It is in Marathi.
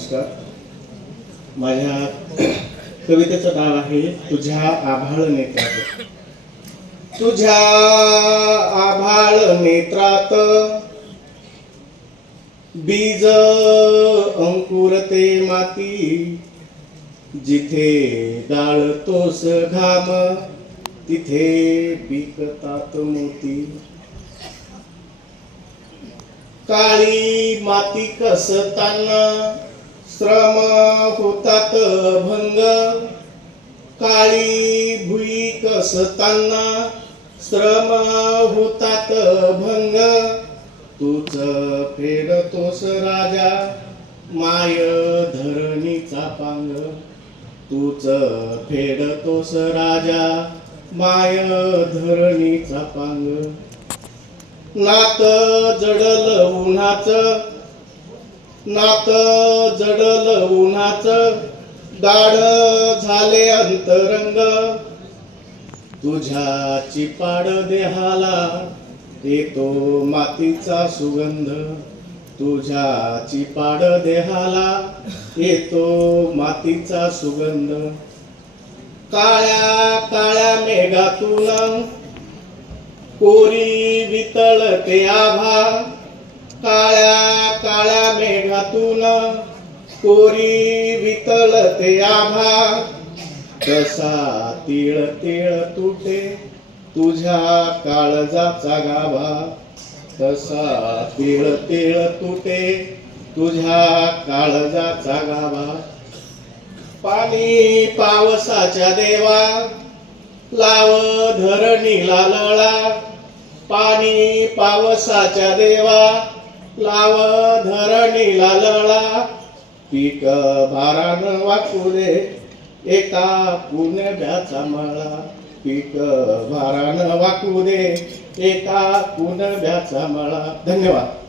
नमस्कार. माझ्या कवितेचं नाव आहे तुझ्या आभाळ नेत्रात तुझ्या आभाळ नेत्रात बीज अंकुरते माती जिथे डाळतोस घाम तिथे पिकतात मोती. काळी माती कसताना श्रम होतात भंग. काळी भुई कसताना श्रम होतात भंग. तूच फेडतोस राजा माय धरणीचा पांग. तूच फेडतोस राजा माय धरणीचा पांग. नात जडल उन्हाचं नात जडल उन्हाच गाढ झाले अंतरंग. तुझ्या चिपाड देहाला येतो मातीचा सुगंध. तुझ्या चिपाड देहाला येतो मातीचा सुगंध. काळ्या काळ्या मेघातून कोरी वितळते आभा. काळ्या काळ्या मेघातून कोरी वितळते आभा कसा तिळ तिळ तुटे तुझ्या काळजाचा गाभा. कसा तिळ तिळ तुटे तुझ्या काळजाचा गाभा. पाणी पावसाच्या देवा लाव धरणीला लळा. पाणी पावसाच्या देवा लाव धरणीला लळा पीक भारान वाकू दे एका पुण्यभ्याचा मळा. पीक भारान वाकू दे एका पुण्यभ्याचा मळा. धन्यवाद.